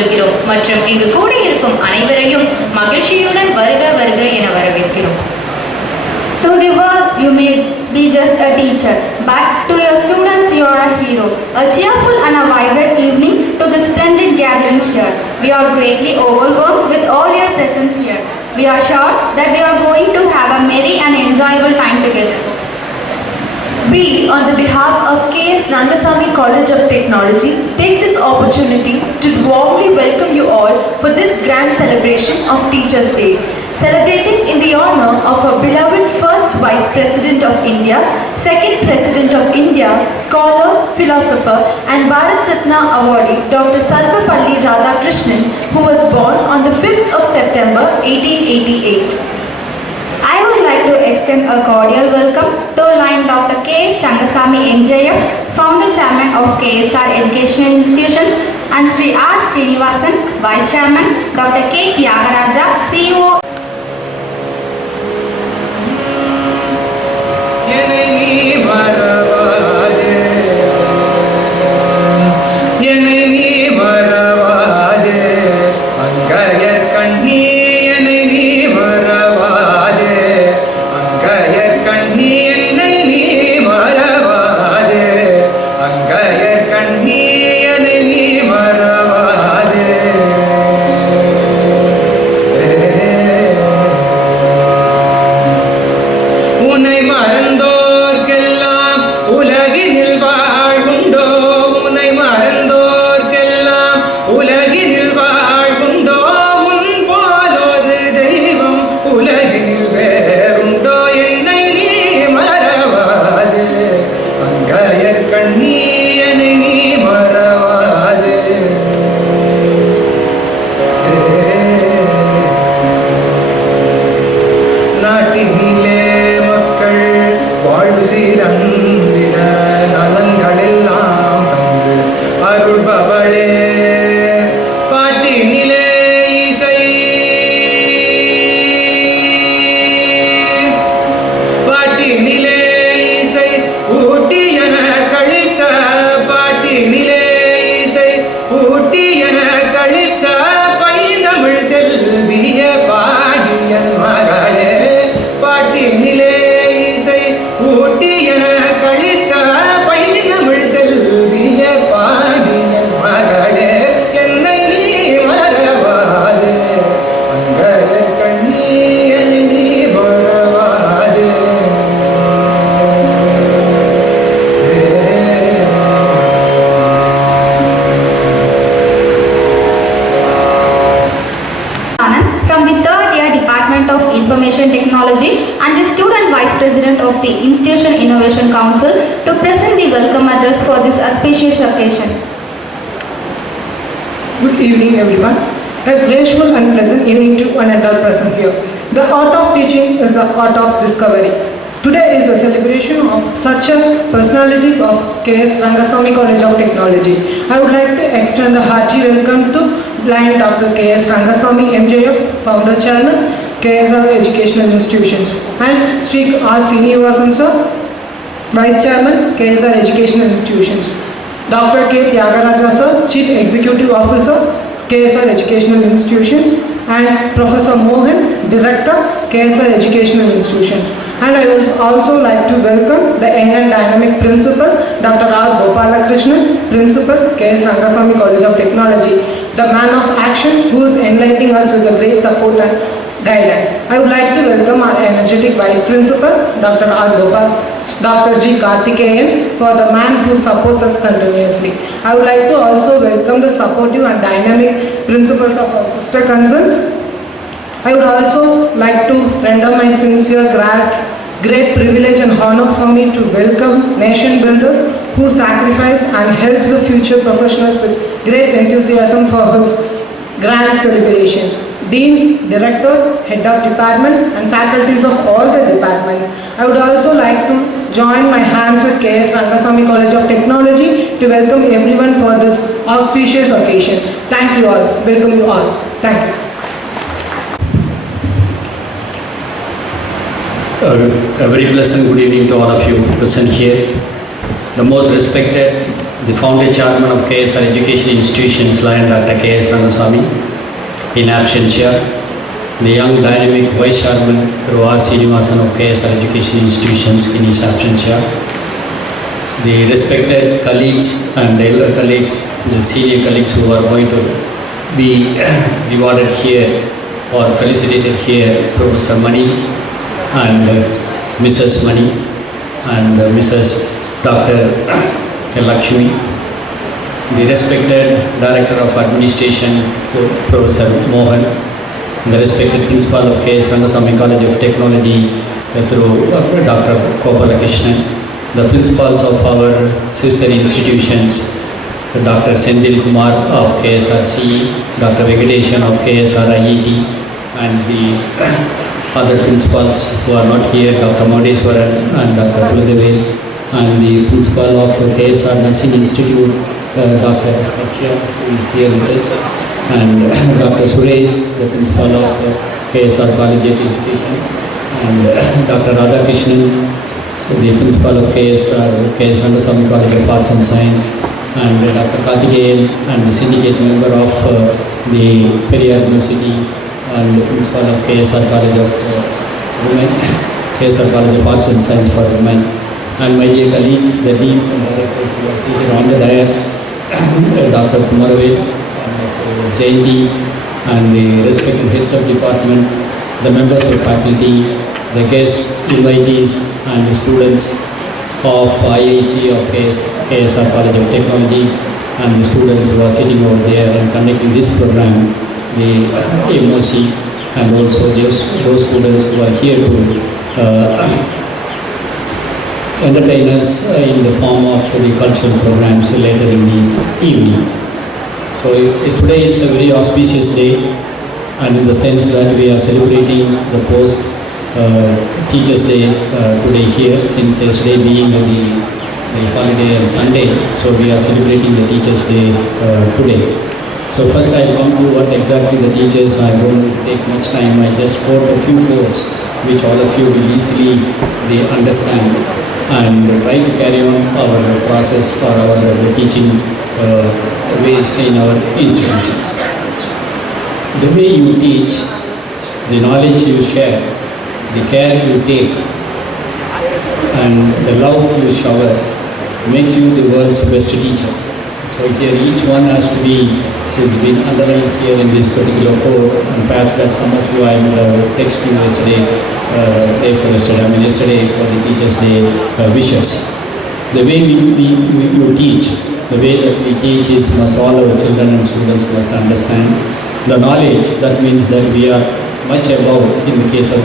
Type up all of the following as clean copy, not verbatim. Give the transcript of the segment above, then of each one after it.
கொள்கிறோம் மற்றும் இங்கு கூட இருக்கும் அனைவரையும் மகிழ்ச்சியுடன் வருக வருக என வரவேற்கிறோம். To the world you may be just a teacher, but to your students you are a hero. A cheerful and a vibrant evening to the splendid gathering here. We are greatly overwhelmed with all your presence here. We are sure that we are going to have a merry and enjoyable time together. We, on the behalf of K.S.Rangasamy College of Technology, take this opportunity to warmly welcome you all for this grand celebration of Teachers' Day. Celebrating in the honor of our beloved first Vice President of India, second President of India, scholar, philosopher and Bharat Ratna awardee Dr. Sarvapalli Radhakrishnan, who was born on the 5th of September 1888. I would like to extend a cordial welcome to Line Dr. K.S.Rangasamy MJF, Founder Chairman of KSR Educational Institutions, and Sri R. Srinivasan, Vice Chairman, Dr. K. Tyagaraja, CEO. Technology and the Student Vice President of the Institution Innovation Council to present the welcome address for this auspicious occasion. Good evening everyone. A graceful and pleasant evening to one and all present here. The art of teaching is the art of discovery. Today is the celebration of such personalities of K.S.Rangasamy College of Technology. I would like to extend a hearty welcome to Blind Dr. K.S.Rangasamy MJF, Founder Chairman, KSR Educational Institutions, and Sri R. Srinivasan Sir, Vice Chairman, KSR Educational Institutions, Dr. K. Tyagaraja Sir, Chief Executive Officer, KSR Educational Institutions, and Professor Mohan, Director, KSR Educational Institutions. And I would also like to welcome the young and dynamic Principal, Dr. R. Gopalakrishnan, Principal, K.S.Rangasamy College of Technology, the man of action who is enlightening us with a great support and guidance. I would like to welcome our energetic Vice Principal, Dr. R. Gopal, Dr. G. Karthikeyan, for the man who supports us continuously. I would like to also welcome the supportive and dynamic principals of our sister concerns. I would also like to render my sincere great privilege and honor for me to welcome nation builders who sacrifice and help the future professionals with great enthusiasm for his grand celebration. Deans, directors, head of departments and faculties of all the departments. I would also like to join my hands with K.S.Rangasamy College of Technology to welcome everyone for this auspicious occasion. Thank you all. Welcome you all. Thank you. A very pleasant good evening to all of you present here. The most respected the founder chairman of KSR Education Institutions, Lion Dr. K.S.Rangasamy, in absentia, the young dynamic vice chairman through R. Srinivasan of KSR Education Institutions in his absentia, the respected colleagues and elder colleagues, the senior colleagues who are going to be rewarded here or felicitated here, Professor Mani and Mrs. Mani and Mrs. Dr. Lakshmi, the respected Director of Administration, Professor Mohan, the respected Principal of K.S.Rangasamy College of Technology through Dr. Krishnan, the principals of our sister institutions, Dr. Sendil Kumar of KSRC, Dr. Venkateshan of KSRIET, and the other principals who are not here, Dr. Madeswaran and Dr. Kuladevi, and the principal of KSR Nursing Institute, Dr. Akshay, who is here with us, and Dr. Suresh, the principal of KSR College of Education, and Dr. Radhakrishnan, the principal of K.S.Rangasamy College of Arts and Science, and Dr. Karthikeyan, and the syndicate member of the Periyar University, and the principal of KSR College of Women, KSR College of Arts and Science for Women, and my dear colleagues, the deans and directors who are seated on the dais, Dr. Kumaravel, and Dr. Jayanti, and the respected heads of department, the members of faculty, the guests, invitees, and the students of IIC of KSR College of Technology, and the students who are sitting over there and conducting this program, the MOC, and also those students who are here to entertain us in the form of the cultural programs later in this evening. So today is a very auspicious day, and in the sense that we are celebrating the post Teachers Day today here, since yesterday being the holiday and Sunday, so we are celebrating the Teachers Day today. So first I'll come to what exactly the teachers, I won't take much time, I just quote a few quotes which all of you will easily understand, and try to carry on our process or our teaching ways in our institutions. The way you teach, the knowledge you share, the care you take, and the love you shower makes you the world's best teacher. So here each one has to be, it's been underlined here in this particular quote, and perhaps that some of you I will text you yesterday, yesterday for the Teachers Day wishes. The way you teach, the way that we teach is must all our children and students must understand. The knowledge, that means that we are much above in the case of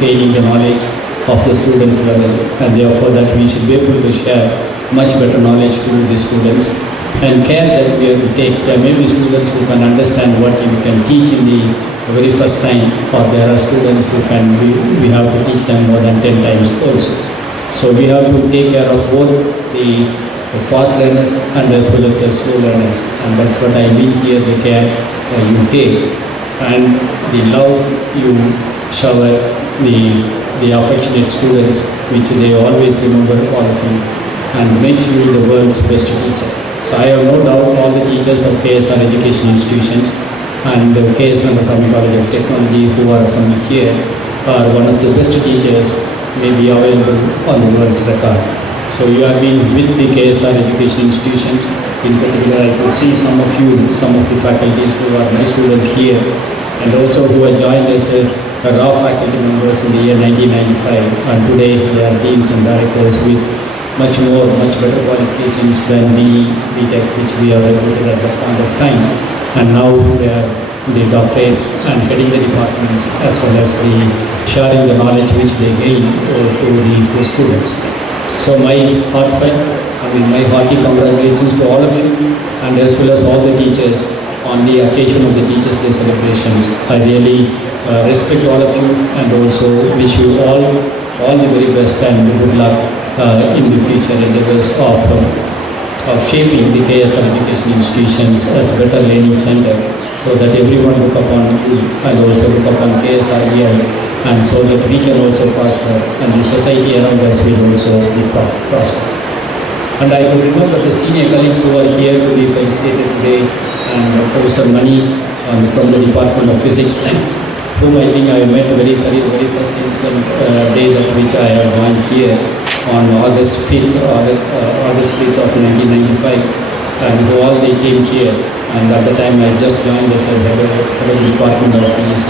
gaining the knowledge of the students level, and therefore that we should be able to share much better knowledge to the students, and care that we have to take. There may be students who can understand what you can teach in the very first time, or there are students who can, we have to teach them more than 10 times also. So we have to take care of both the fast learners and as well as the slow learners, and that's what I mean here, the care you take, and the love you shower the affectionate students, which they always remember all of you, and makes you the world's best teacher. So I have no doubt all the teachers of KSR Education Institutions and K.S.Rangasamy College of Technology who are some here are one of the best teachers may be available on the world's record. So you have been with the KSR Education Institutions. In particular, I could see some of you, some of the faculties who are my students here, and also who have joined us as raw faculty members in the year 1995, and today they are deans and directors with much better qualifications than the BTech which we are recruited at that point of time, and now they are the doctorates and heading the departments as well as the sharing the knowledge which they gain to the students. So my hearty congratulations to all of you, and as well as all the teachers on the occasion of the Teachers' Day celebrations. I really respect all of you, and also wish you all the very best and good luck in the future endeavors of shaping the KSR Education Institutions as a better learning center, so that everyone look upon you and also look upon KSREL, and so that we can also prosper and the society around us will also be prosper. And I could remember the senior colleagues who are here to be felicitated today, and Professor Mani from the Department of Physics, whom I think I met very first instant day that which I have joined here on August 5th of 1995, and who all they came here. And at the time I just joined as head of the Department of EC,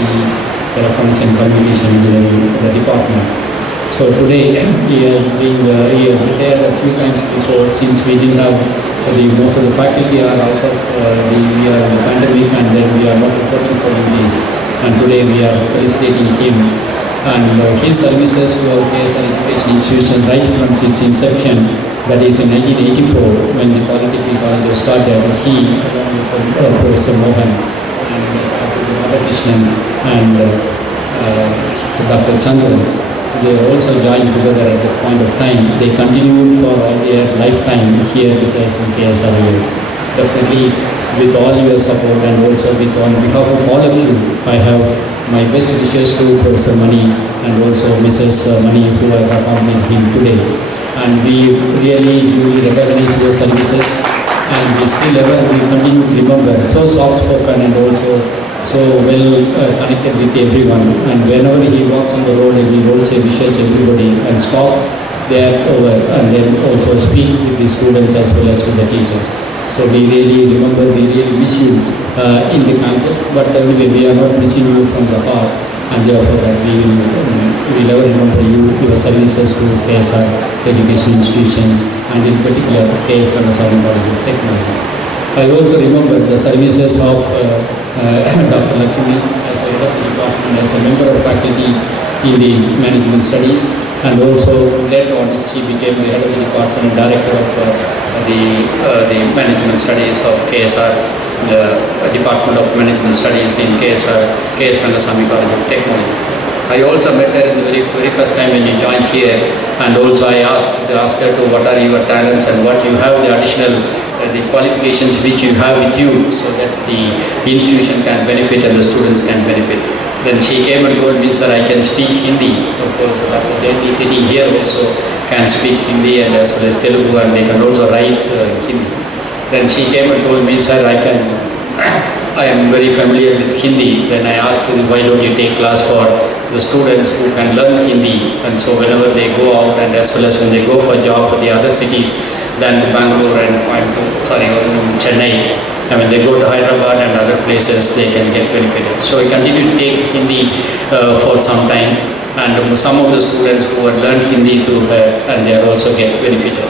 Electronics and Communication Engineering, the department. So today he has retired a few times before, since we didn't have most of the faculty are out of we are in the pandemic, and then we are not reporting for these. And today we are felicitating him and his services to our K.S.R. education institution right from its inception, that is in 1984 when the Polytechnic College was started. He, along with Professor Mohan and Dr. Krishnan and Dr. Chandran, they also joined together at that point of time. They continued for all their lifetime here with us in KSR. Definitely with all your support, and also on behalf of all of you, I have my best wishes to Professor Mani and also Mrs. Mani, who has accompanied him today. And we really recognize your services, and we continue to remember, so soft-spoken and also so well connected with everyone. And whenever he walks on the road, he also wishes everybody and stop there over, and then also speak with the students as well as with the teachers. So we really remember, we really miss you in the campus, but anyway, we are not missing you from the heart, and therefore that we will ever remember you, your services to KSR education institutions, and in particular K.S.Rangasamy College of Technology. I also remember the services of Dr. Lakshmi as a head of the department, as a member of faculty in the management studies, and also later on she became the head of the department and director of the management studies of KSR, the Department of Management Studies in K.S.Rangasamy College of Technology. I also met her in the very first time when you joined here, and also I asked her to what are your talents and what you have, the additional the qualifications which you have with you, so that the institution can benefit and the students can benefit. Then she came and told me, sir, I can speak Hindi. Of course, Dr. Jayati sitting here also can speak Hindi and as well as Telugu, and they can also write Hindi. Then she came and told me, sir, I am very familiar with Hindi. Then I asked her, why don't you take class for the students who can learn Hindi? And so whenever they go out, and as well as when they go for job for the other cities than Bangalore and Chennai, I mean, they go to Hyderabad and other places, they can get benefited. So I continue to take Hindi for some time, and some of the students who have learned Hindi through her, and they are also get benefited.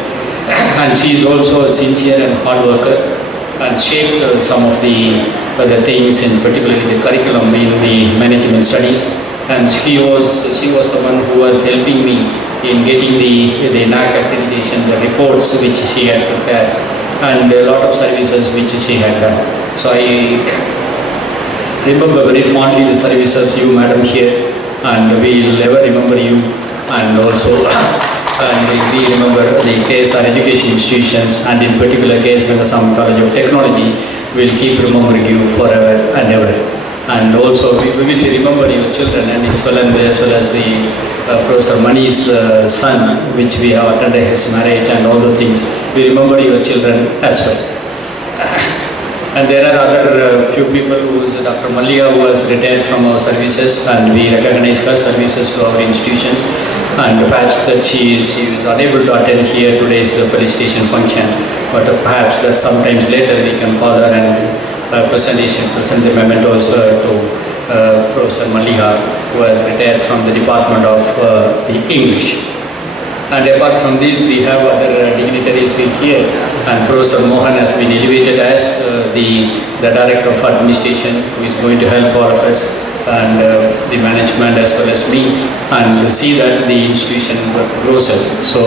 And she is also a sincere and hard worker, and shaped some of the things, in particularly the curriculum in the management studies. And she was the one who was helping me in getting the NAC accreditation, the reports which she had prepared, and a lot of services which she had done. So I remember very fondly the services you, madam, here, and we'll ever remember you, and also and we remember the KSR education institutions, and in particular K.S.Rangasamy College of Technology will keep remembering you forever and ever. And also we will remember your children, and as well as the Professor Mani's son, which we have attended his marriage and all the things. We remember your children as well. And there are other few people who is Dr. Malliya, who has retired from our services, and we recognize her services to our institutions. And perhaps that she is unable to attend here today's felicitation function, but perhaps that sometimes later we can call her and present the mementos to Professor Malliya, who has retired from the Department of the English. And apart from these, we have other dignitaries here, and Professor Mohan has been elevated as the Director of Administration, who is going to help all of us and the management as well as me, and to see that the institution grows. So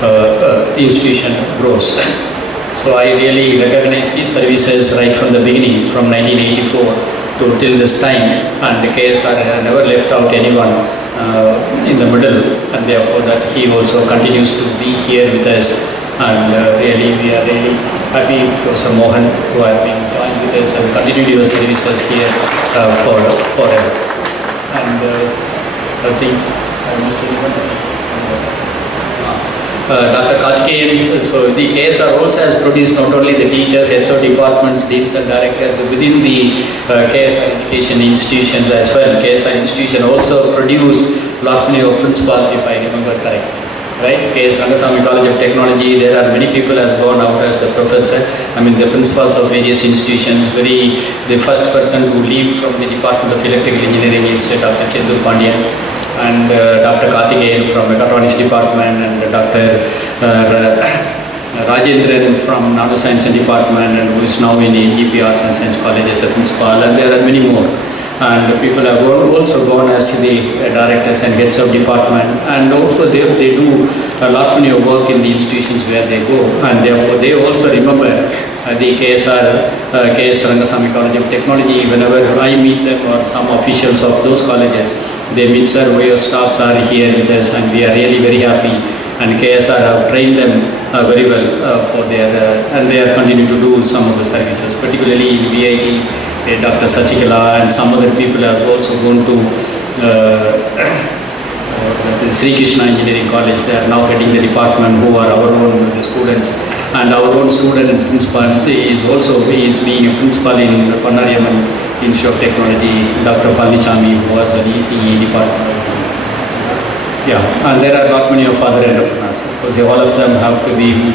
the institution grows. So I really recognize his services right from the beginning, from 1984 to till this time, and the KSR has never left out anyone in the middle, and therefore that he also continues to be here with us, and really we are really happy Professor Mohan, who has been joined with us and continued your services here forever. And things I must Dr. Karthikeyan. So the KSR also has produced not only the teachers, HO departments, deans and directors within the KSR education institutions as well. KSR institution also produced lot many of principals, if I remember correctly. Right, K.S.Rangasamy College of Technology, there are many people has gone out as the professor. I mean the principals of various institutions. The first person who leave from the Department of Electrical Engineering is Dr. Chendur Pandian and Dr. Karthikeyan from Mechatronics Department and Dr. Rajendran from Nanoscience Department and who is now in NGP Arts and Science College as the principal, and there are many more. And people have also gone as the directors and heads of department, and also they do a lot many work in the institutions where they go, and therefore they also remember the K.S.Rangasamy College of Technology. Whenever I meet them or some officials of those colleges, they meet, sir, your staffs are here with us and we are really very happy, and KSR have trained them very well for their and they are continuing to do some of the services, particularly in VIT. Dr. Sachikala and some other people have also gone to the Sri Krishna Engineering College. They are now heading the department, who are our own students. And our own student principal is also being a principal in Pannariyaman Institute of Technology, Dr. Palnichami, who was an ECE department. Yeah, and there are not many of other entrepreneurs. So all of them have to be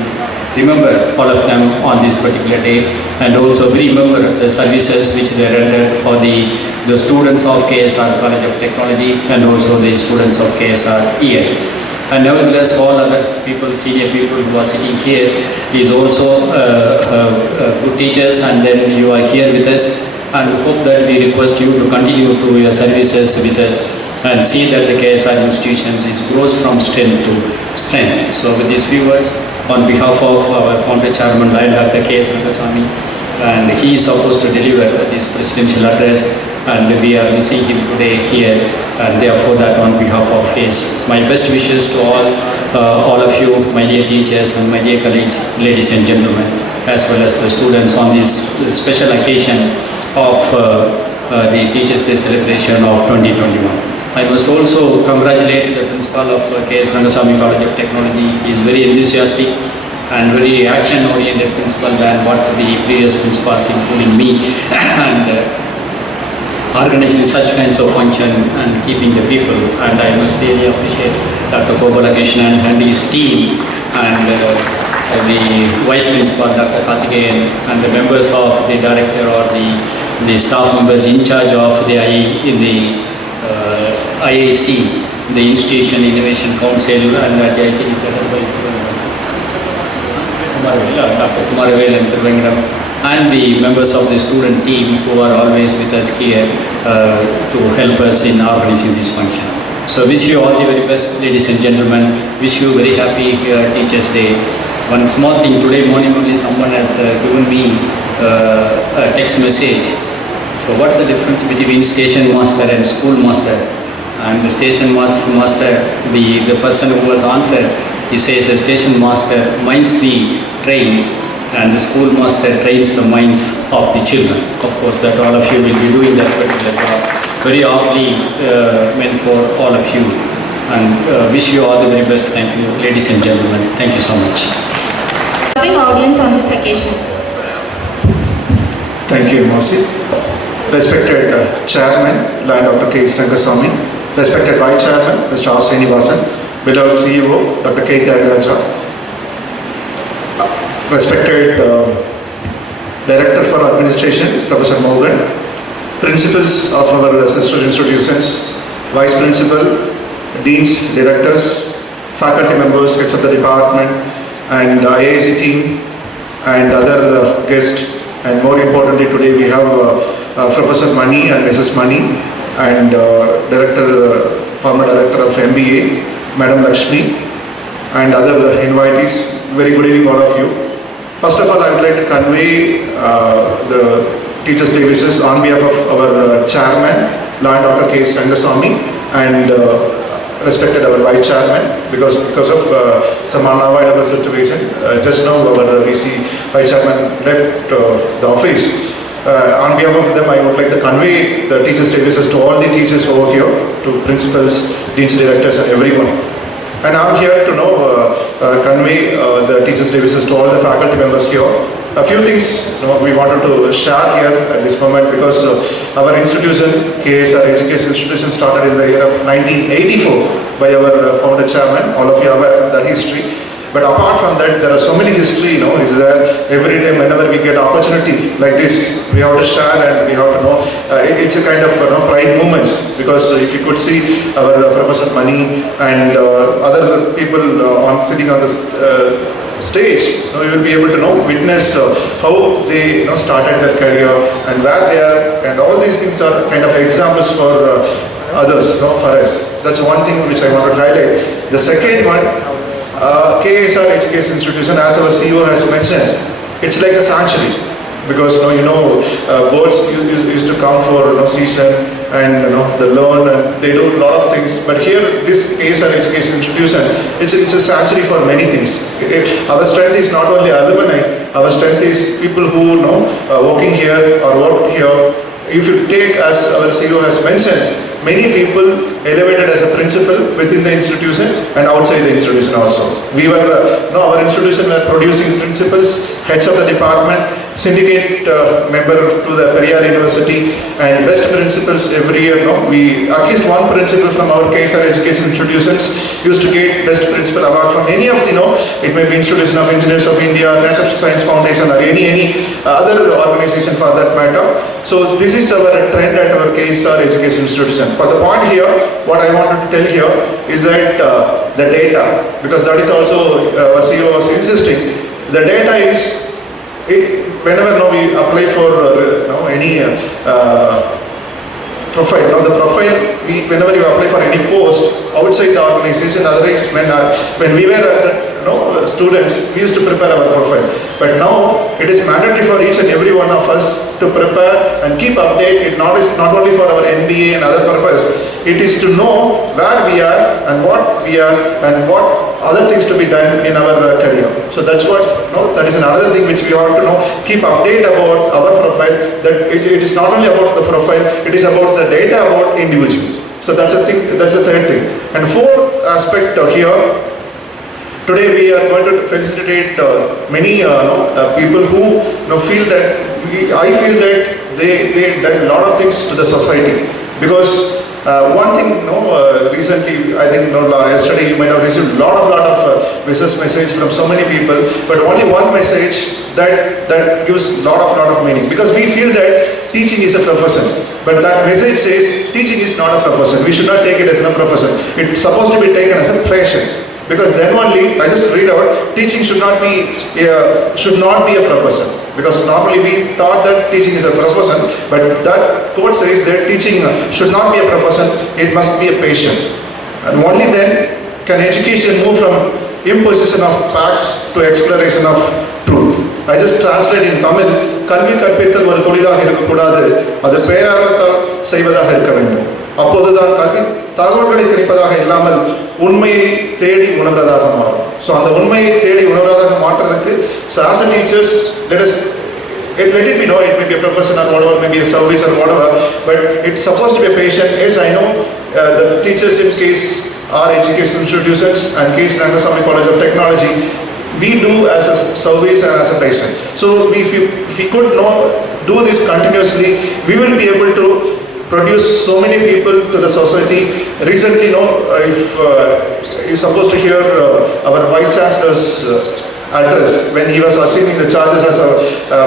remember all of them on this particular day, and also remember the services which they rendered for the students of KSR College of Technology and also the students of KSR here. And nevertheless, all other people, senior people who are sitting here is also good teachers, and then you are here with us, and hope that we request you to continue to your services with us and see that the KSR institutions grows from strength to strength. So with these few words, on behalf of our founder chairman, Dr. K.S.Rangasamy, and he is supposed to deliver this presidential address, and we are missing him today here, and therefore that on behalf of his, my best wishes to all of you, my dear teachers and my dear colleagues, ladies and gentlemen, as well as the students on this special occasion of the Teachers' Day celebration of 2021. I must also congratulate the principal of K.S.Rangasamy College of Technology. He is very enthusiastic and very action-oriented principal than what the previous principals, including me, and organizing such kinds of function and keeping the people. And I must really appreciate Dr. Gopalakrishnan and his team, and the vice principal, Dr. Karthikeyan, and the members of the director or the staff members in charge of the IIC, the Institution Innovation Council, and I think it's Dr. Kumaravel and Thiruvengadam, and the members of the student team who are always with us here to help us in organizing this function. So wish you all the very best, ladies and gentlemen. Wish you very happy Teachers' Day. One small thing, today morning only someone has given me a text message. So what's the difference between station master and school master? And the station master, the person who was answered, he says the station master minds the trains and the school master trains the minds of the children. Of course, that all of you will be doing that particular job. Very aptly meant for all of you. And wish you all the very best. Thank you, ladies and gentlemen. Thank you so much. Loving audience on this occasion. Thank you, Mosi. Respected Chairman, Dr. K.S.Rangasamy, respected Vice Chairman, Mr. R. Srinivasan, beloved CEO, Dr. K.S.Rangasamy, respected Director for Administration, Professor Morgan, Principals of our sister institutions, Vice Principal, Deans, Directors, Faculty members, Heads of the Department, and IIC team, and other guests. And more importantly, today we have Professor Mani and Mrs. Mani, and former Director of MBA, Madam Lakshmi, and other invitees. Very good evening, all of you. First of all, I would like to convey the Teachers' Day wishes on behalf of our Chairman, Dr. K.S.Rangasamy, and respected our Vice Chairman, because of some unavoidable situations. Just now our VC Vice Chairman left the office. On behalf of them, I would like to convey the Teachers' Day wishes to all the teachers over here, to principals, deans, directors, and everyone. And I'm here to know convey the Teachers' Day wishes to all the faculty members here. A few things we wanted to share here at this moment, because our institution, K.S.R. Education Institution, started in the year of 1984 by our founder chairman. All of you are aware of that history. But apart from that, there are so many history, is there every time whenever we get opportunity like this, we have to share and we have to know. It's a kind of pride moments, because if you could see our Professor Mani and other people sitting on the stage, you will be able to witness how they started their career and where they are, and all these things are kind of examples for others, for us. That's one thing which I want to highlight. The second one, K.S.R. Education Institution, as our CEO has mentioned, it's like a sanctuary, because boards used to come for season and they learn and they do a lot of things. But here, this K.S.R. Education Institution, it's a sanctuary for many things. Our strength is not only alumni, our strength is people who working here or work here. If you take, as our CEO has mentioned, many people elevated as a principal within the institution and outside the institution also. We were, our institution were producing principals, heads of the department, syndicate member to the Periyar University, and best principals every year. We, at least one principal from our K.S.R. Education institutions used to get best principal award from any of the, it may be Institution of Engineers of India, Natural Science Foundation, or any other organization for that matter. So this is our trend at our K.S.R. Education Institution. For the point here, what I wanted to tell here is that the data, because that is also our CEO was insisting, the data is, whenever we apply for any profile, the profile, whenever you apply for any post outside the organization, otherwise when we were at the students, we used to prepare our profile. But now it is mandatory for each and every one of us to prepare and keep updated, not only for our MBA and other purpose. It is to know where we are and what we are and what other things to be done in our career. So that's what, that is another thing which we have to keep update about our profile, that it is not only about the profile, it is about the data about individuals. So that's a thing, that's the third thing. And fourth aspect here, today we are going to felicitate many people who feel that, I feel that they done a lot of things to the society. Because one thing, recently, I think yesterday you might have received a lot of business message from so many people, but only one message that gives a lot of meaning. Because we feel that teaching is a profession, but that message says teaching is not a profession. We should not take it as a profession. It's supposed to be taken as a passion. Because then only, I just read out, teaching should not be a profession. Because normally we thought that teaching is a profession, but that quote says that teaching should not be a profession, it must be a passion. And only then can education move from imposition of facts to exploration of truth. I just translate in Tamil, கல்வி கற்பித்தல் ஒரு தொழிலாக இருக்கக்கூடாது, அது பேரார்வத்தால் செய்வதாக இருக்க வேண்டும். அப்போதுதான் கல்வி தகவல்களை திணிப்பதாக இல்லாமல் உண்மையை தேடி உணர்வதாக மாறும். ஸோ அந்த உண்மையை தேடி உணர்வதாக மாற்றுறதுக்கு, so as a teachers, let it be known, it may be a profession or whatever, maybe a service or whatever, but it's supposed to be a patient. Yes, I know the teachers in K.S.R. Education Institutions and K.S.Rangasamy College of Technology, we do as a service and as a patient. So if we could do this continuously, we will be able to produce so many people to the society. Recently, if you're supposed to hear our Vice Chancellor's address, when he was assuming the charges as a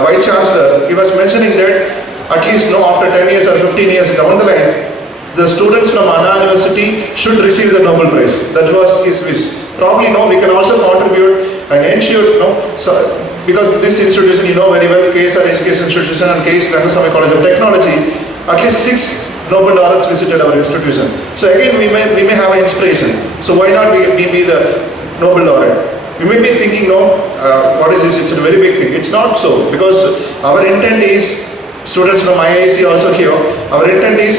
Vice Chancellor, he was mentioning that at least after 10 years or 15 years down the line, the students from Anna University should receive the Nobel Prize. That was his wish. Probably we can also contribute and ensure, because this institution, very well, K.S.R. Education Institution and K.S.Rangasamy College of Technology, at least 6 Nobel laureates visited our institution. So again, we may have an inspiration. So why not we be the Nobel laureate? You may be thinking, what is this? It's a very big thing. It's not so, because our intent is, students from IIC also here, our intent is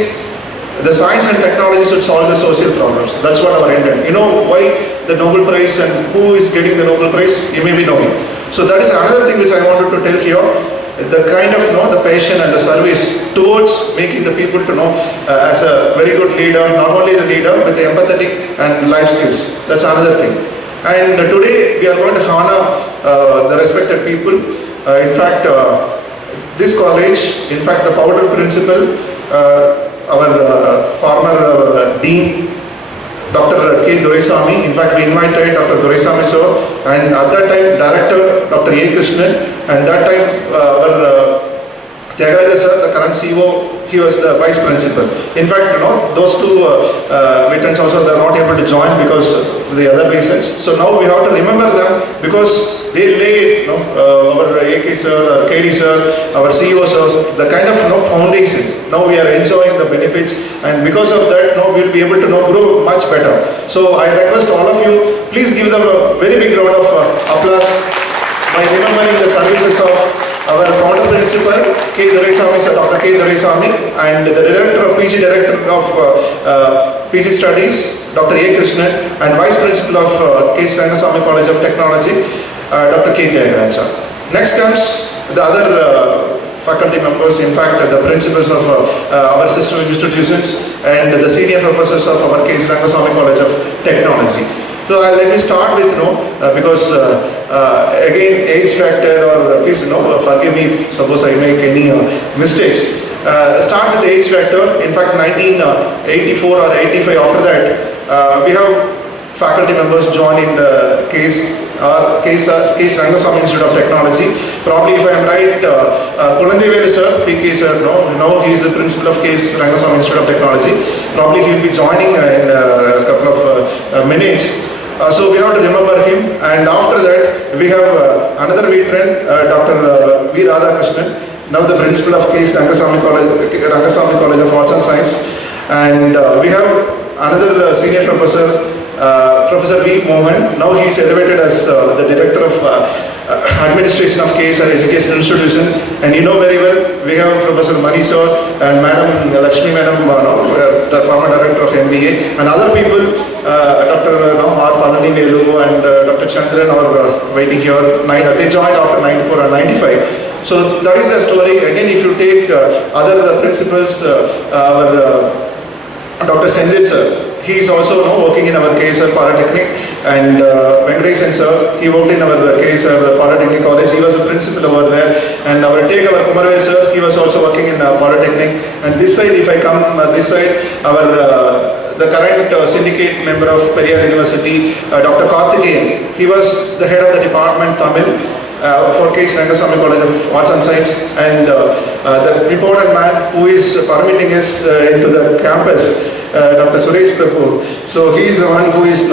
the science and technology should solve the social problems. That's what our intent. You know why the Nobel Prize and who is getting the Nobel Prize? You may be knowing. So that is another thing which I wanted to tell here. The kind of the passion and the service towards making the people to know as a very good leader, not only the leader, but the empathetic and life skills. That's another thing. And today we are going to honor the respected people. In fact, this college, in fact, the founder principal, our former dean, Dr. K.S.Rangasamy. In fact, we invited Dr. Doraisamy sir, and at that time, director Dr. A.Krishnan, and that time our K.S.Rangasamy sir, the current CEO, he was the vice principal. In fact, those two veterans also, they are not able to join because of the other reasons. So now we have to remember them because they laid, our AK sir, our KD sir, our CEO sir, the kind of foundation. Now we are enjoying the benefits, and because of that, now we will be able to grow much better. So I request all of you, please give them a very big round of applause by remembering the services of our founder principal, Dr. K. Doraisamy, and the director of PG PG Studies, Dr. A. Krishnan, and vice principal of K.S.Rangasamy College of Technology, Dr. K. Rangasamy. Next comes the other faculty members, in fact, the principals of our sister institutions and the senior professors of our K.S.Rangasamy College of Technology. So let me start with, because again, age factor, or please, forgive me, suppose I make any mistakes. Start with the age factor. In fact, 1984 or 85, after that, we have faculty members joining the K.S.Rangasamy Institute of Technology. Probably, if I am right, Kulandevelu sir, PK sir, now he is the principal of K.S.Rangasamy Institute of Technology. Probably he will be joining in a couple of minutes. So we have to remember him, and after that we have another veteran, Dr. V. Radhakrishnan, now the principal of K.S.Rangasamy College of Arts and Science, and we have another senior professor, Professor V. Mohan. Now he is elevated as the director of administration of KSR Education Institution, and you know very well we have Professor Mani sir and Madam Lakshmi Madam, the former director of MBA, and other people, Dr. R. Palani Velu and Dr. Chandran are waiting here. They joined after 94 and 95. So that is the story. Again, if you take other principals, Dr. Senjit sir, he is also working in our KSR Polytechnic, and Venkatesan sir, he worked in our KSR Polytechnic College. He was a principal over there, and our Kumarvel sir, he was also working in Polytechnic. And this side, if I come this side, our the current syndicate member of Periyar University, Dr. Karthikeyan, he was the head of the department Tamil for K.S.Rangasamy College of Arts and Science, and the important man who is permitting us into the campus, Dr. Suresh Prabhu. So he is the one who is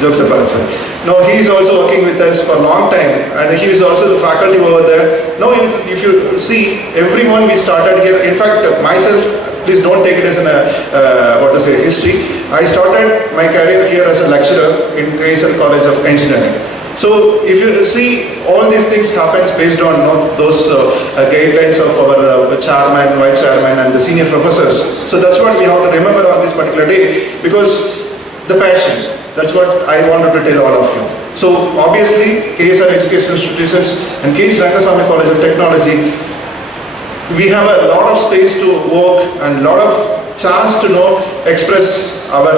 jokes apart, sir. No, he is also working with us for a long time, and he is also the faculty over there. Now, if you see, everyone we started here, in fact, myself, please don't take it as a history. I started my career here as a lecturer in KSR College of Engineering. So if you see, all these things happens based on those guidelines of our chairman, vice chairman, and the senior professors. So that's what we have to remember on this particular day, because the passion, that's what I wanted to tell all of you. So obviously, KSR Education Institutions and K.S.Rangasamy College of Technology, we have a lot of space to work and a lot of chance to express our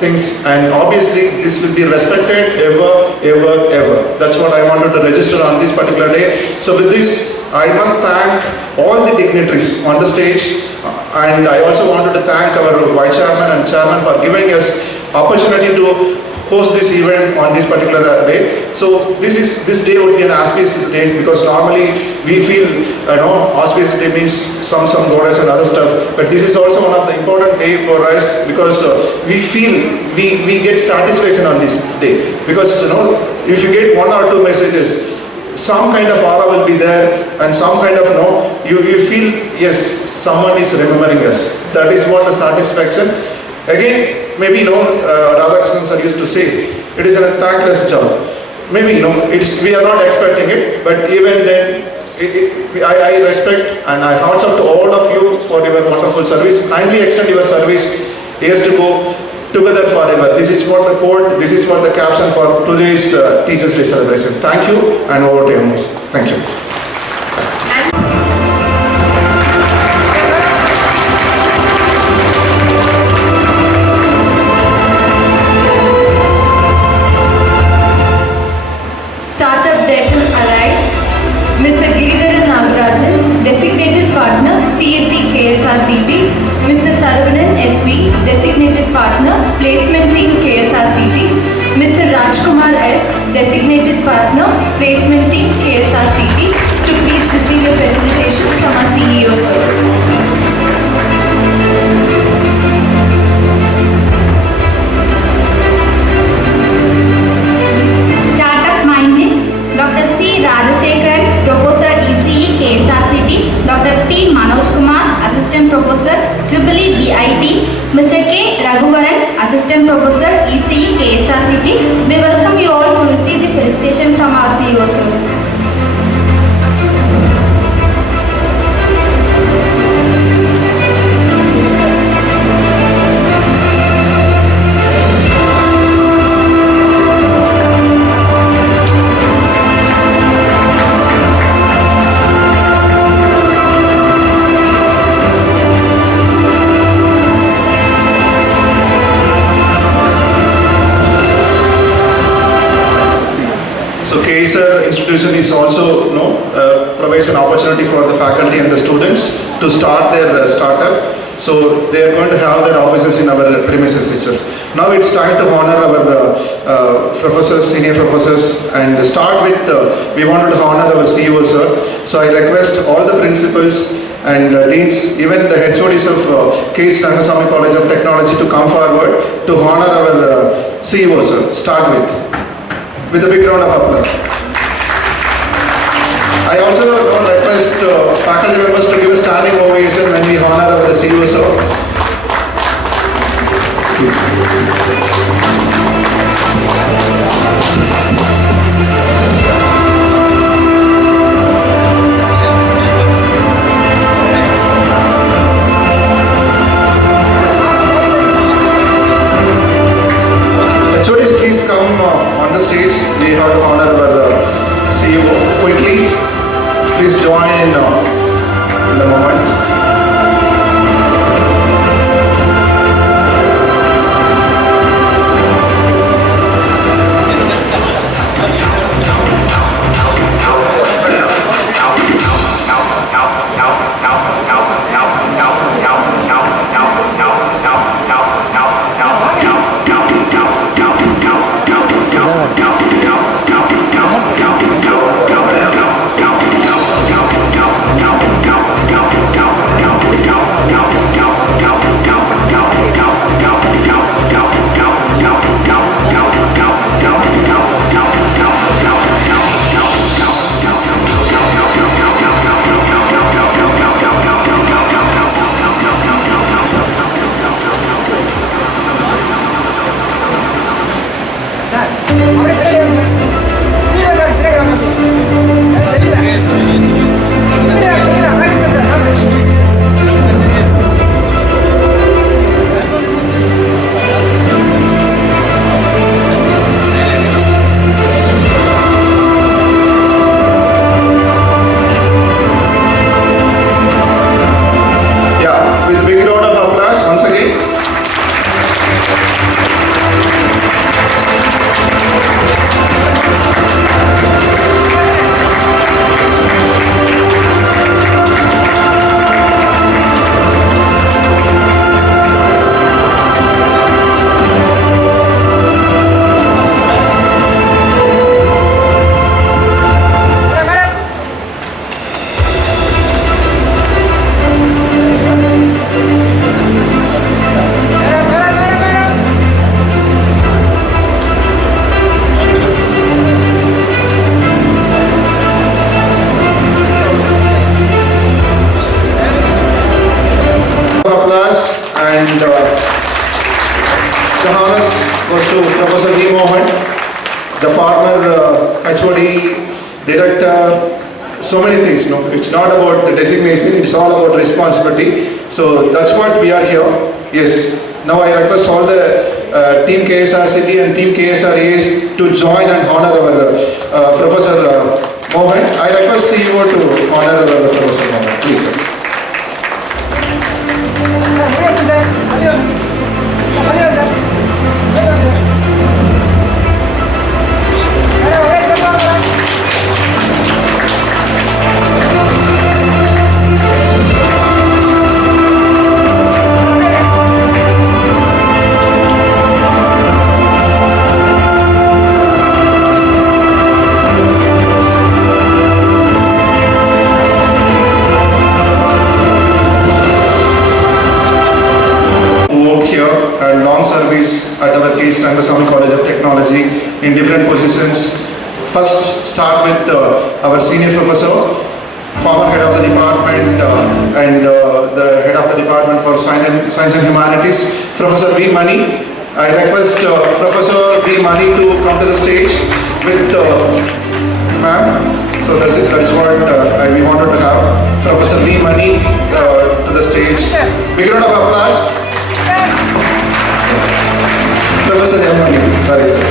things, and obviously this will be respected ever. That's what I wanted to register on this particular day. So with this, I must thank all the dignitaries on the stage, and I also wanted to thank our vice chairman and chairman for giving us opportunity to host this event on this particular day. So this day would be an auspicious day, because normally we feel auspicious day means some goddess and other stuff, but this is also one of the important day for us, because we feel we get satisfaction on this day, because if you get one or two messages, some kind of aura will be there, and some kind of you feel, yes, someone is remembering us. That is what the satisfaction. Again, maybe Radhakrishnan sir used to say, it is a thankless job. Maybe we are not expecting it, but even then, I respect and I hats off to all of you for your wonderful service. Kindly extend your service. Years to go together forever. This is what the quote, this is what the caption for today's Teachers' Day celebration. Thank you, and over to you, Miss. Thank you. Committee, we welcome you all to receive the felicitation from our CEO, sir. So K.S. institution is also provides an opportunity for the faculty and the students to start their startup. So they are going to have their offices in our premises itself. Now it's time to honor our professors, senior professors, and start with we wanted to honor our CEO, sir. So I request all the principals and deans, even the HODs of K.S.Rangasamy College of Technology to come forward to honor our CEO, sir. Start with a big round of applause. I also request faculty members to give a standing ovation when we honor our CEO, sir. HODs, please come on the stage. We have to honor our CEO quickly. Please join in the moment. The honors goes to Professor V. Mohan, the former HOD, director, so many things. No, it's not about the designation, it's all about responsibility. So that's what we are here. Yes. Now I request all the Team KSR City and Team KSR AS to join and honor our Professor Mohan. I request CEO to honor our Professor Mohan. Please, sir. And long service at our K.S.Rangasamy College of Technology in different positions. First, start with our senior professor, former head of the department and the head of the department for Science and Humanities, Professor V. Mani. I request Professor B. Mani to come to the stage with ma'am. So that is what we wanted to have. Professor B. Mani to the stage. Big round of applause. Professor M. Mani. Sorry, sir.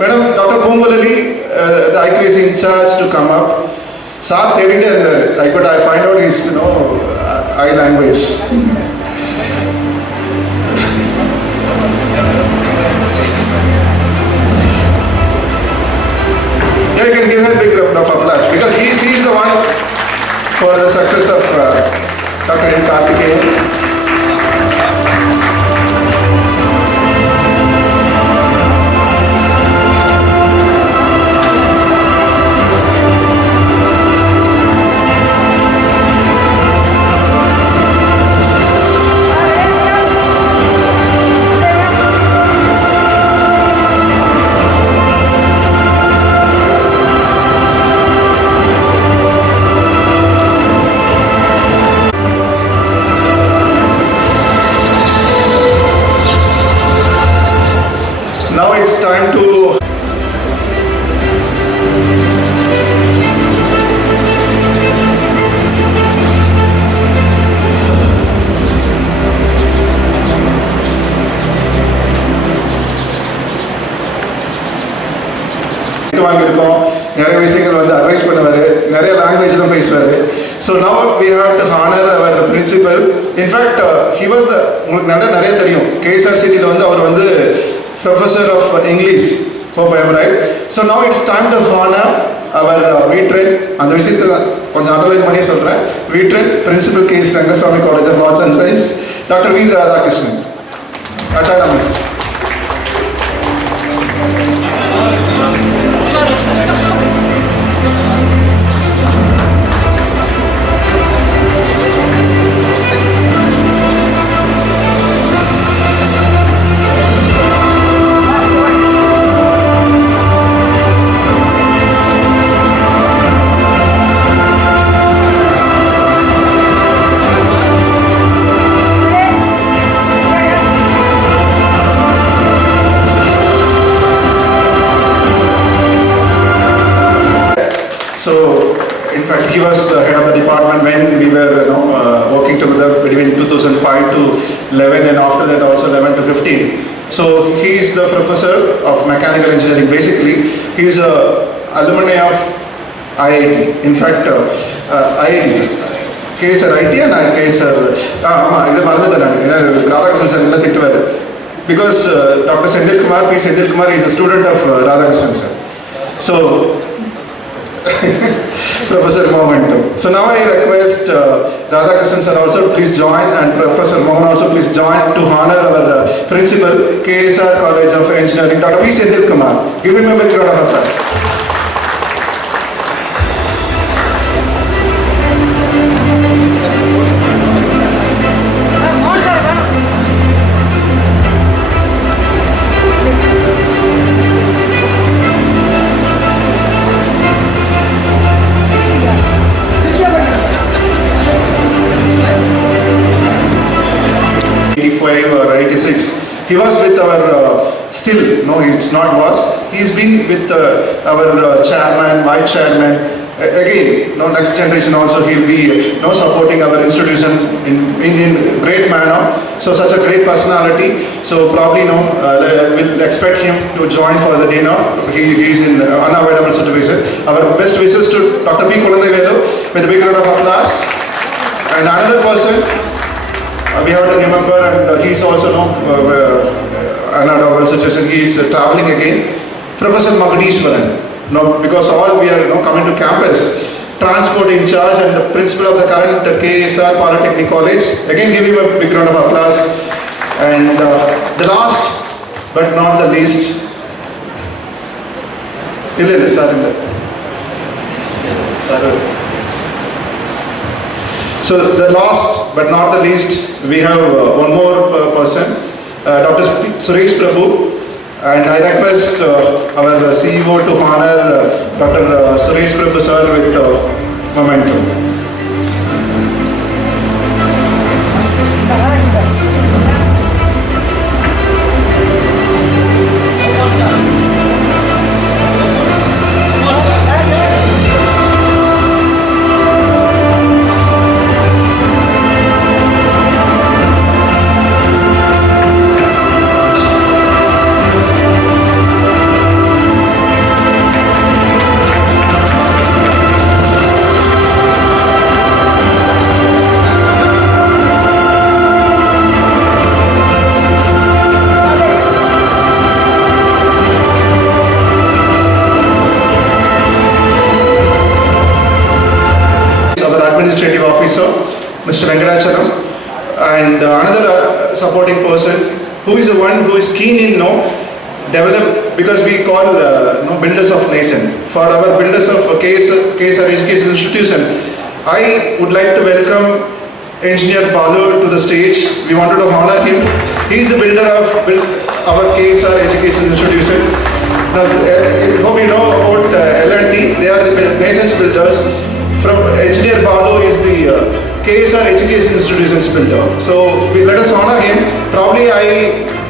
Madam, Dr. Pongolali, the IQ is in charge to come up. Sir, but I find out his, eye language. Yeah, you can give her a big round of applause because he is the one for the success of Dr. N. Karthikeyan. Now it's time to நிறைய விஷயங்கள் வந்து advice பண்ணுவாரு, நிறைய லாங்குவேஜ்லாம் பேசுவாரு. So now we have to honor our principal. In fact, he was உங்களுக்கு நிறைய தெரியும், K.S.Rangasamy வந்து அவர் வந்து Professor of English. Hope I am right. So now it's time to honor our veteran. அந்த விஷயத்தை கொஞ்சம் அண்டர்லைன் பண்ணி சொல்றேன். Veteran Principal K.S.Rangasamy College of Arts and Science, Dr. V. Radhakrishnan. Autonomous. He was the head of the department when we were working together between 2005 to 11 and after that also 11 to 15. So he is the professor of mechanical engineering. Basically, he is a alumni of IIT. In fact, IIT K.S.RIT and K.S.R. Because Dr. Sendil Kumar, P. Sendil Kumar is a student of Radhakrishnan sir. So Professor Mohan. So now I request Radhakrishnan sir also please join, and Professor Mohan also please join to honor our principal, KSR College of Engineering, Dr. V. Senthil Kumar. Give him a big round of applause. Or 86. He was with our, still, no, it's not was, he's been with our chairman, vice chairman. Again, no, next generation also he'll be supporting our institution in great manner. So such a great personality. So probably we'll expect him to join for the dinner. He is in unavoidable situation. Our best wishes to Dr. P. Kulandevelu with a big round of applause. And another person, we have to remember, and he is also another situation. He is traveling again. Professor Magadishwaran. Because all we are coming to campus. Transport in charge and the principal of the current KSR Polytechnic College. Again, give him a big round of applause. And the last but not the least. So the last but not the least, we have one more person, Dr. Suresh Prabhu, and I request our CEO to honor Dr. Suresh Prabhu sir with memento. Administrative officer, Mr. And another supporting person who is the one who is keen in develop, because we call builders of nation. For our builders of KSR Education Institution, I would like to welcome Engineer Balu to the stage. We wanted to honor him. He is the builder of our KSR Education Institution. Now, hope you know about L&T. They are the nation's builders. From Engineer Balu is the KSR Education Institutions builder. So let us honor him. Probably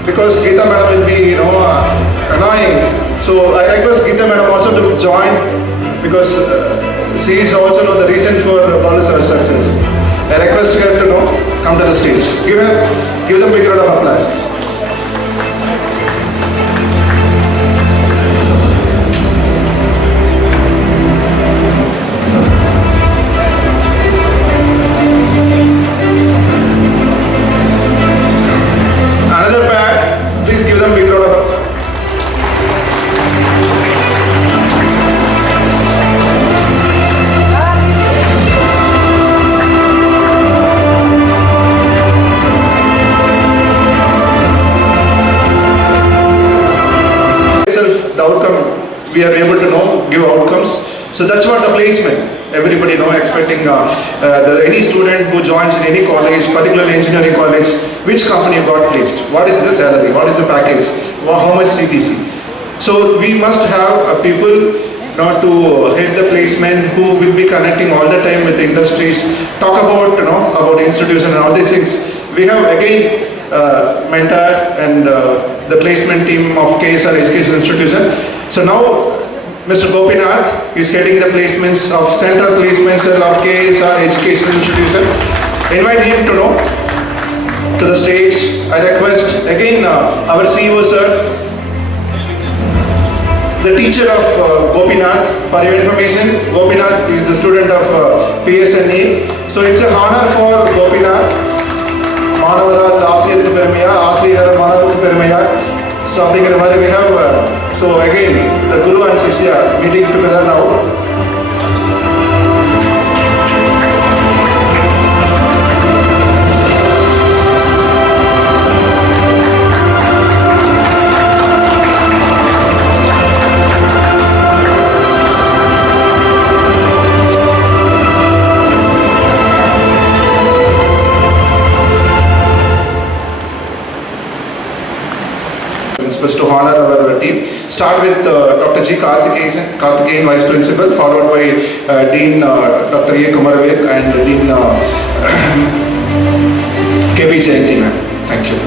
because Geeta madam will be annoying. So I request Geeta madam also to join, because she is also the reason for Balu's success. I request her to come to the stage. Give them a big round of applause. Another bag, please give them a big round of applause. The outcome, we are able to give outcomes. So that's what the placement. Everybody expecting any student who joins in any college, particularly engineering college, which company got placed, what is the salary, what is the package, how much CTC. So we must have people to head the placement, who will be connecting all the time with the industries, talk about about institution and all these things. We have again mentor and the placement team of KSR Education Institution. So now Mr. Gopinath is heading the placements of Central Placement Cell of KSR Education Institution. Invite him to the stage. I request again our CEO sir, the teacher of Gopinath. For your information, Gopinath is the student of PSNA. So it's an honor for Gopinath. Manavara Asiyathu Permaya, Asiyar Manavara Permaya. So we have, so again, the Guru and Shishya meeting together now. our team. Start with Dr. G. Karthikeyan, Vice Principal, followed by Dean Dr. A. Kumaravik and Dean K.B. Jayanti, ma'am. Thank you.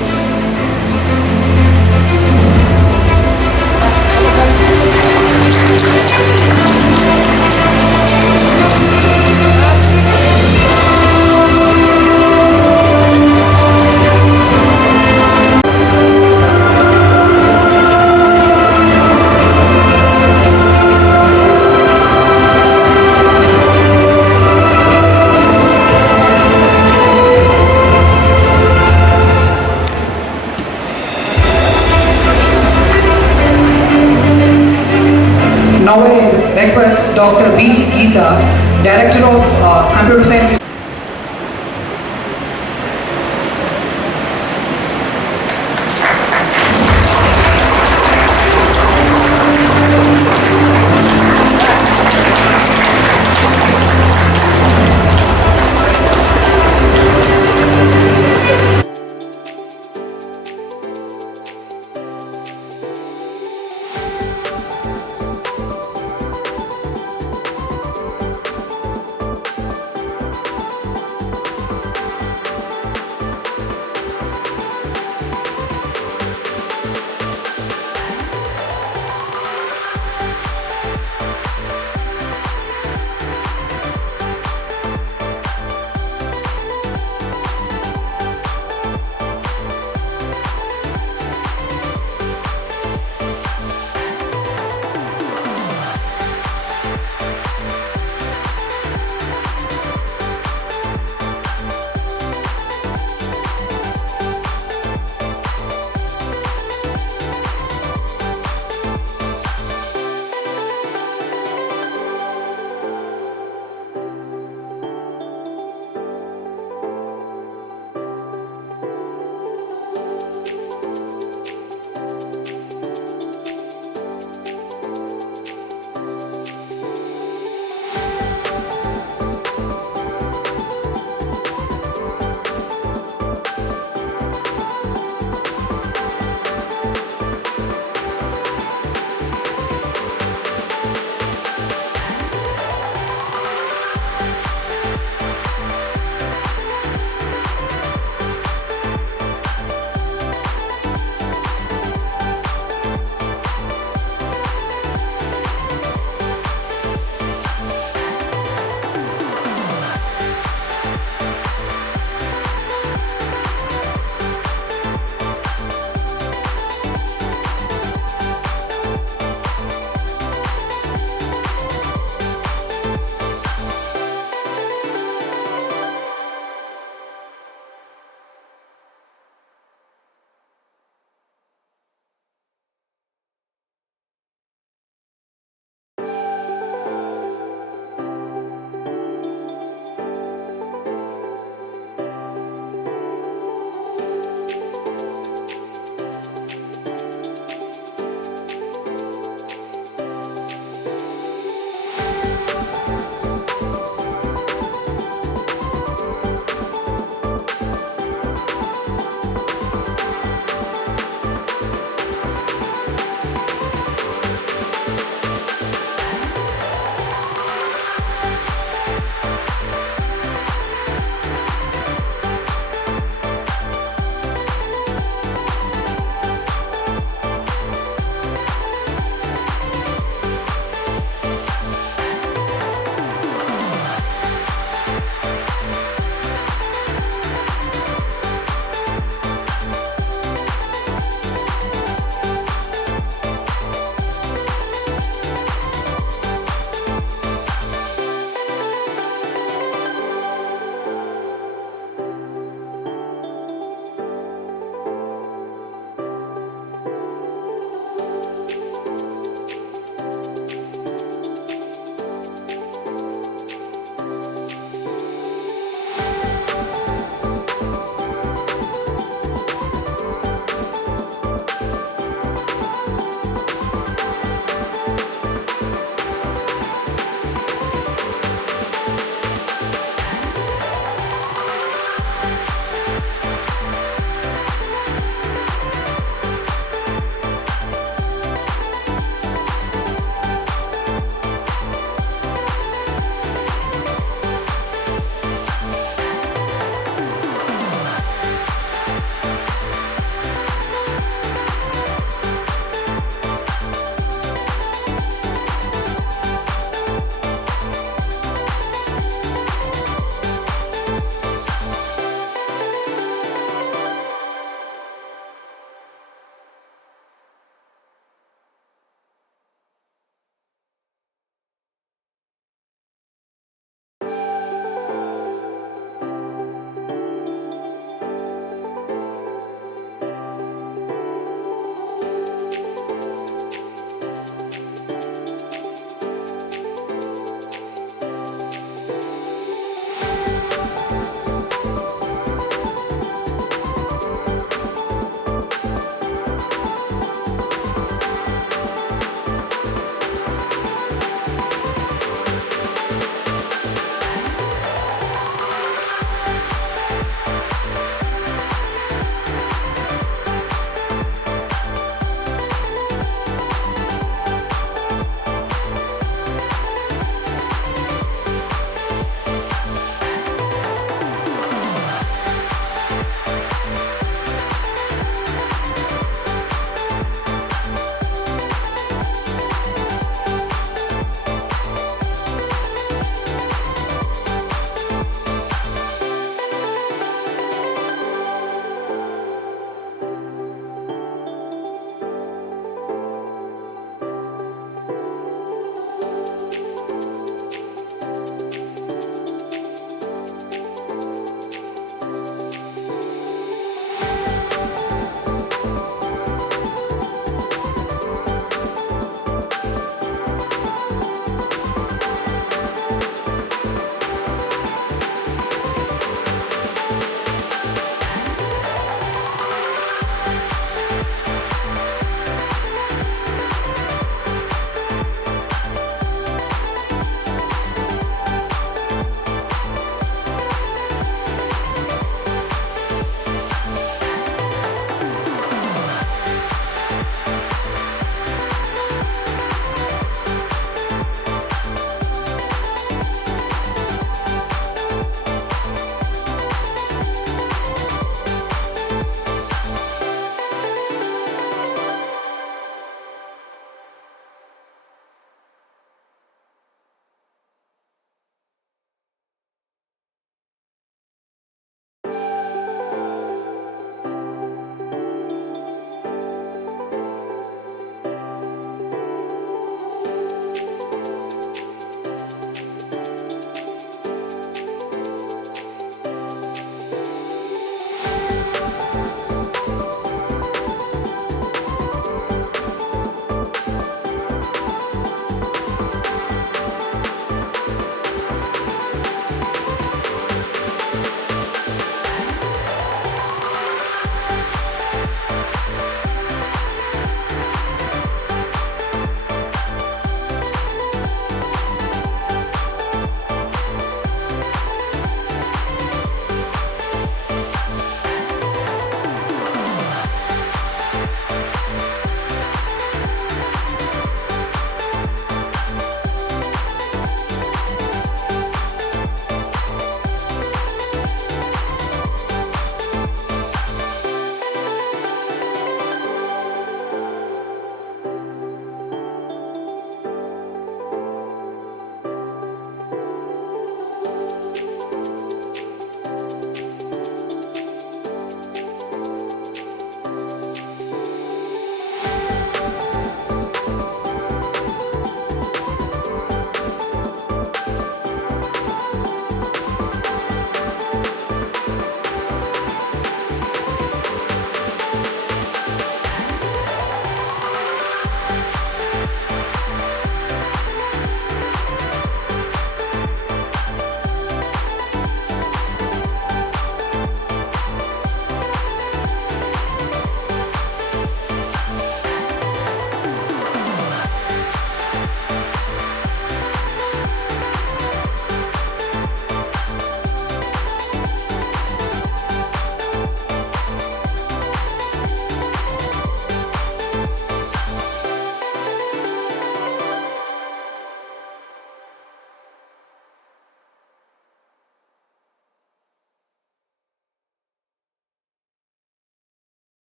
Now I request Dr. B.G. Geeta, Director of Computer Science.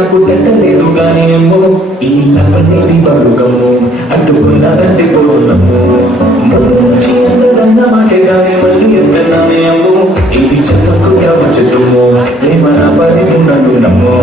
నాకు తట్టలేదు గానీ ఏమో ఈ లవ్వనేది బరుగము అడ్డుకున్నదంటే పూర్ణము ముందు నుంచి అందదన్న మాటే గానీ మళ్ళీ ఎంతన్నానే అమ్మో ఇది చెప్పకుండా వచ్చుతుమో ప్రేమ నా పని నన్ను నమ్మో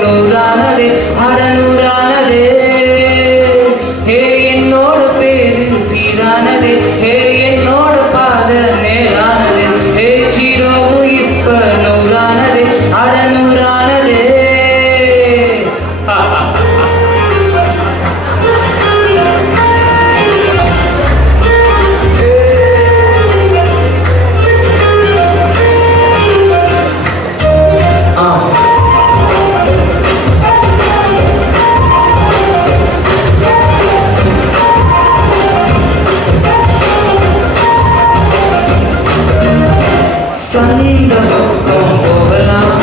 நூறானதே நூறானதே ஹே என்னோட பேரு சீரானதே ஹே என்னோட பாத நேரானதே ஹே ஜீரோவும் இப்ப நூறானதே நூறானதே சந்த பக்கம் போகலாம்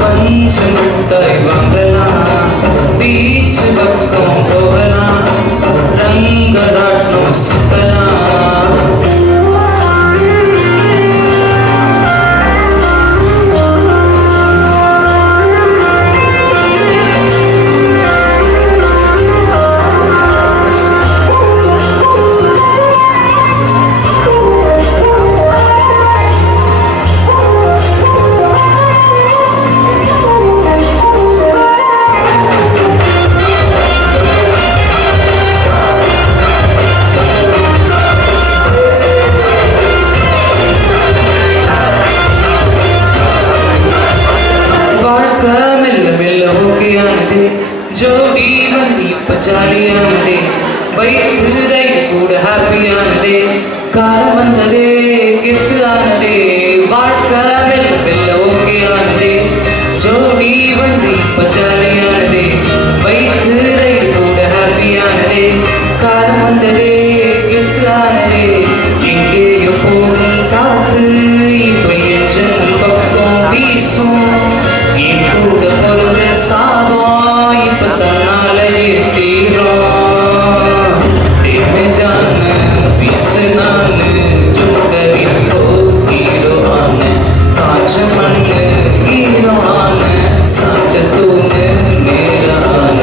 பஞ்சம் முட்டாய் வாங்கலாம் பீச் பக்கம் போகலாம் ரங்கராட்டம் சுத்தலாம் ஜோடி வந்து இப்ப ஜாலியானதே பைக்கு ரைடு கூட ஹாப்பியானதே காலம் வந்ததே கெத்து ஆனதே வாழ்க்கை மெல்ல மெல்ல ஓகே ஆனதே ஜோடி வந்து இப்ப ஜாலியானதே பைக்கு ரைடு கூட ஹாப்பியானதே காலம் வந்ததே கெத்து ஆனதே எங்கேயோ போகும் காத்து இப்ப என் ஜன்னல் பக்கம் வீசும் என் கூட பொருந்த சாபம் तनाले तीरा देवे जान पिसनान जो करी तो हीरो आन कांच मन हीरो आन सच तूने मेरा आन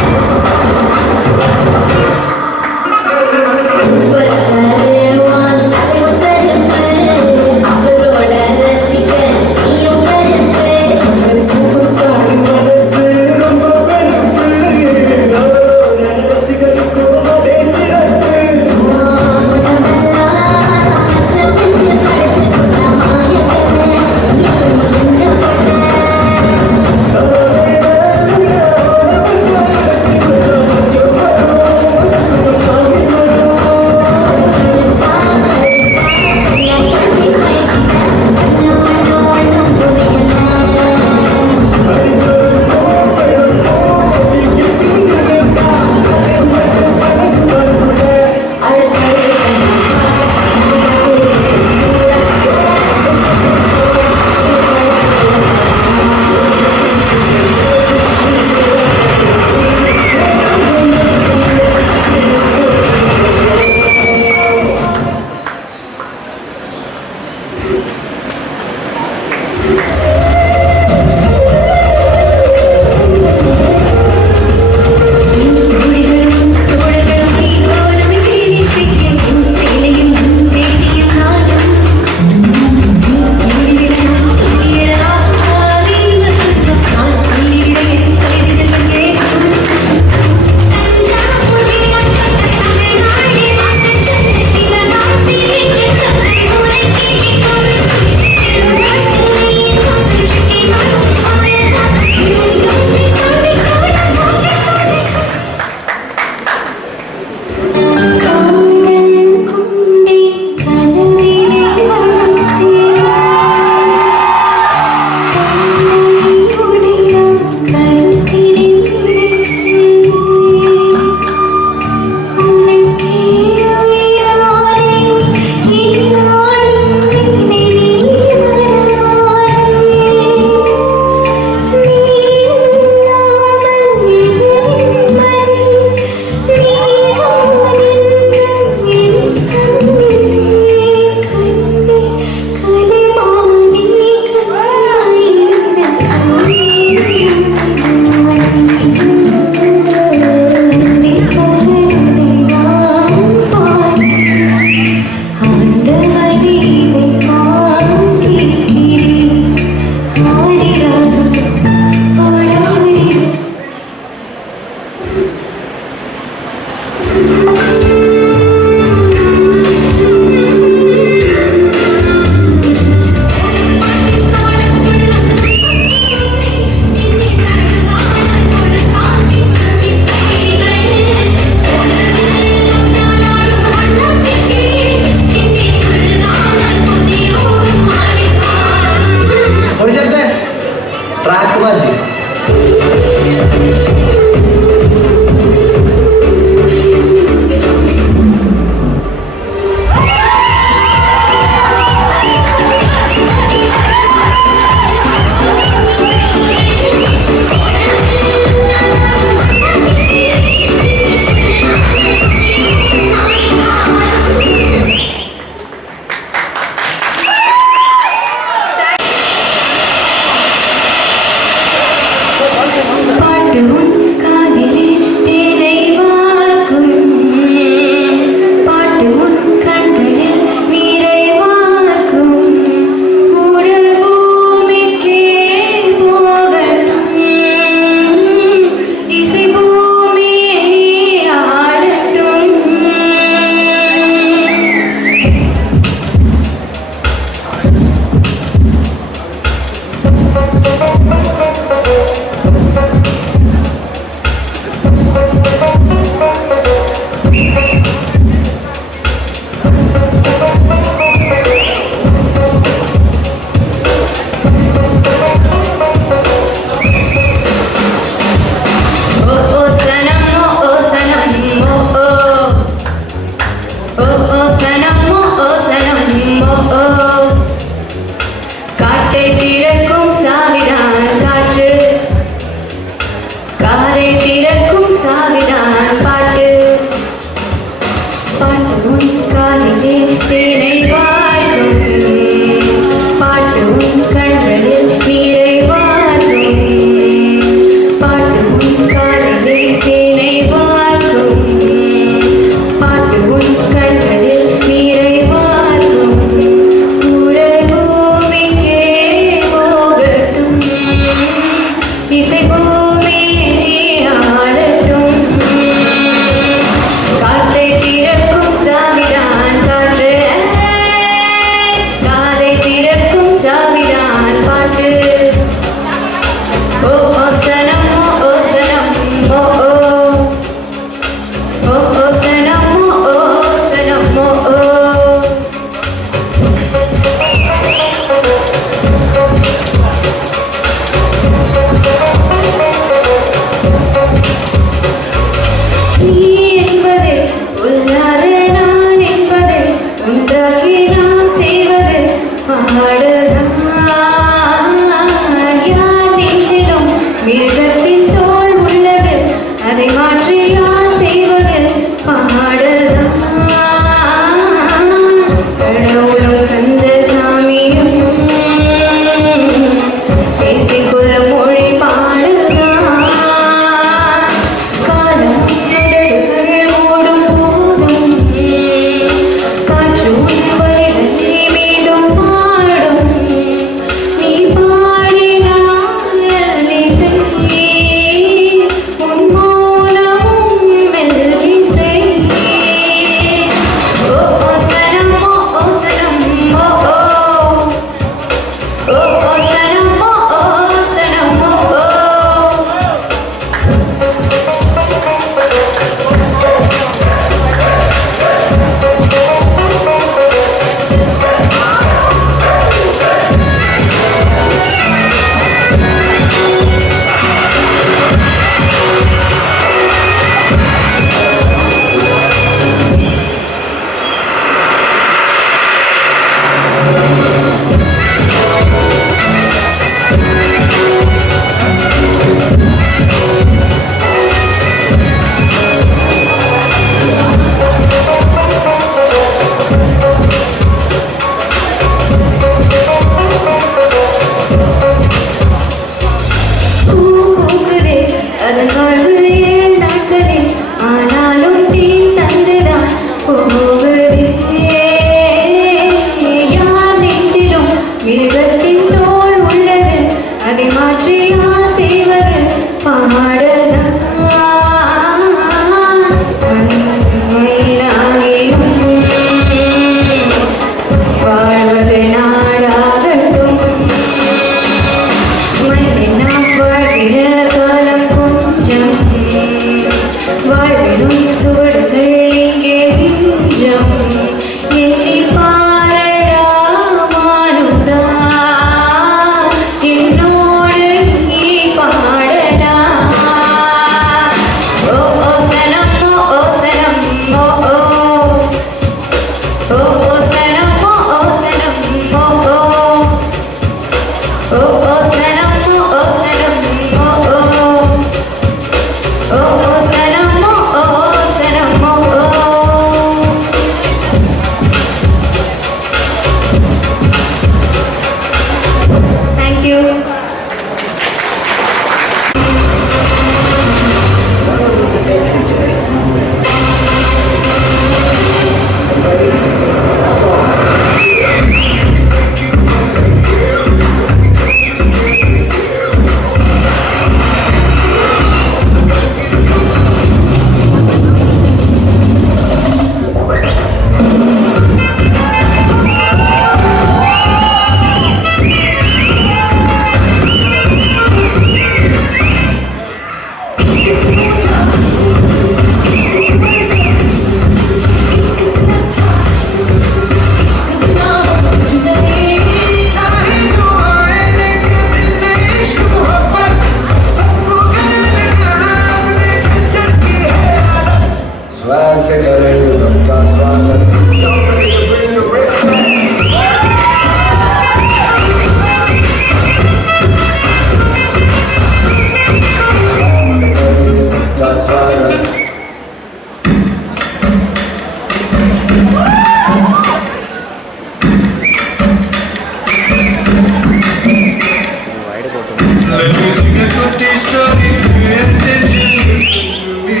story, pay attention, listen to me.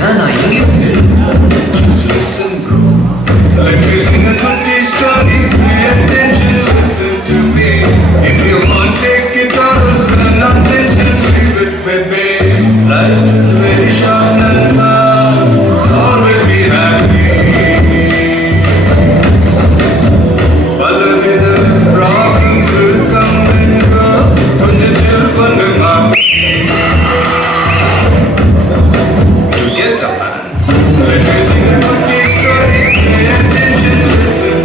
Nana, English. Just listen, bro. Let me sing a good story, pay attention, listen to me. If you want, take it or else not attention, leave it, baby. Life is very short and always be happy. பலவித problems will come and go. கொஞ்சம் chill பண்ணுமா. You get the man. Let me sing a good story. Pay attention, listen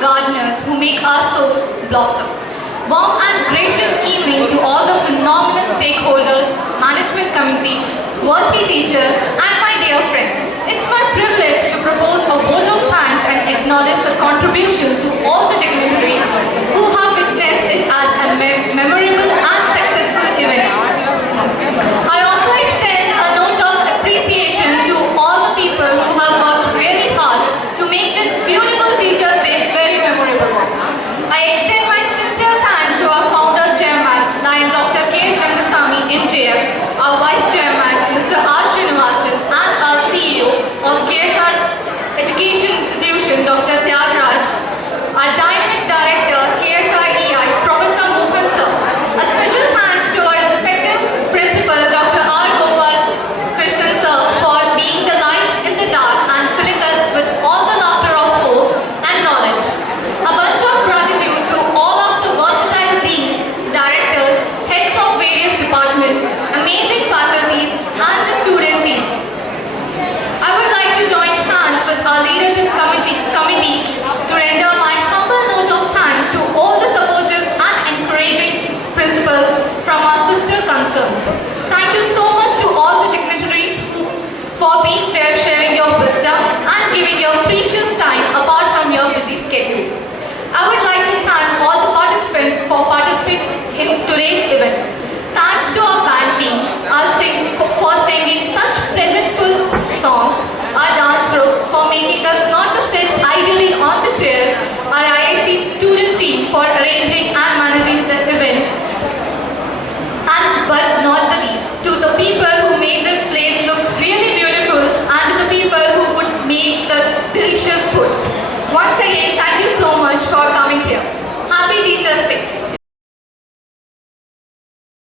gardeners who make our souls blossom. Warm and gracious evening to all the phenomenal stakeholders, management committee, worthy teachers, and my dear friends. It's my privilege to propose a vote of thanks and acknowledge